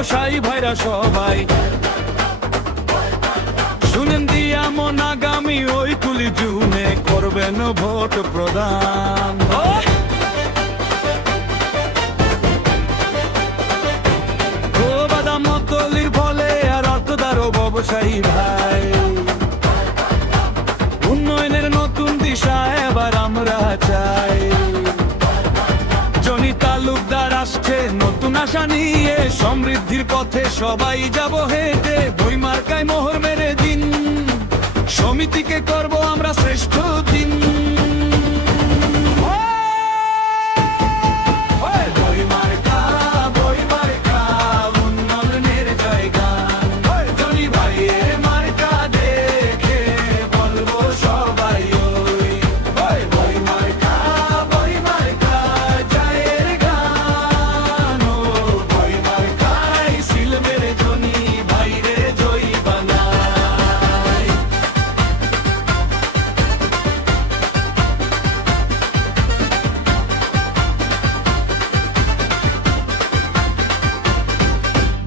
ব্যবসায়ী ভাইরা সবাই শুনেন দিয়া মন আগামী ওই কুলি জুনে করবেন ভোট প্রদান। বাদাম তলির ফলে আর অর্থদারও ব্যবসায়ী ভাই উন্নয়নের নতুন দিশা এবার আমরা চাই। জনি তালুকদার আসছে নতুন আশা নিয়ে, সমৃদ্ধির পথে সবাই যাব হেঁটে। বই মার্কায় মোহর মেরে দিন, সমিতিকে করব আমরা শ্রেষ্ঠ দিন।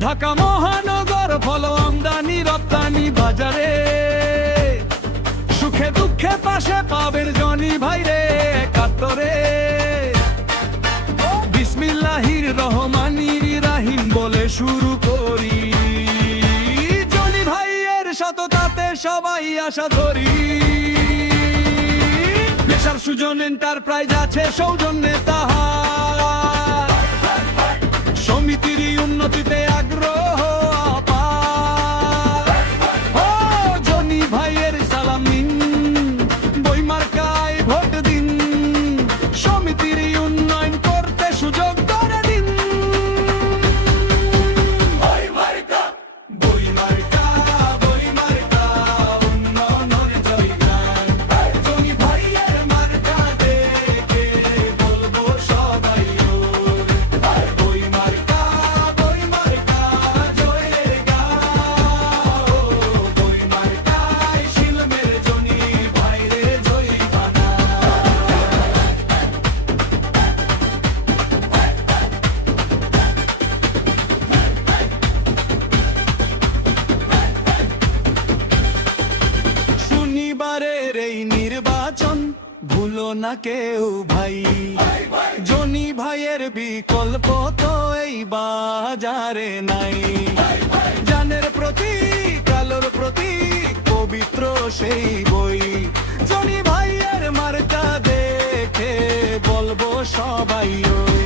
ঢাকা মহানগর ফল আমদানি রপ্তানি বাজারে, সুখে দুঃখে পাশে পাবেন জনি ভাইরে কাতরে। বিসমিল্লাহির রহমানির রাহিম বলে শুরু করি, জনি ভাইয়ের সততাতে সবাই আশা ধরি। নেশার সুজন এন্টারপ্রাইজ আছে সৌজন্যে তাহার, সমিতির উন্নতিতে আগ্রহ আপার। ও জনি ভাইয়ের সালাম নিন, বই মার্কায় ভোট দিন, সমিতির উন্নয়ন করতে সুযোগ করে দিন। বই মার্কা, বই মার্কা, বই মার্কা, উন্নয়নের জয়গান। জনি ভাইয়ের মার্কা দেখে বলবো সবাই বই মার্কা। শনিবারের এই নির্বাচন ভুলো না কেউ ভাই, জনি ভাইয়ের বিকল্প তো এই বাজারে নাই। জানের প্রতীক আলোর প্রতীক পবিত্র সেই বই, জনি ভাইয়ের মার্কা দেখে বলবো সবাই ওই।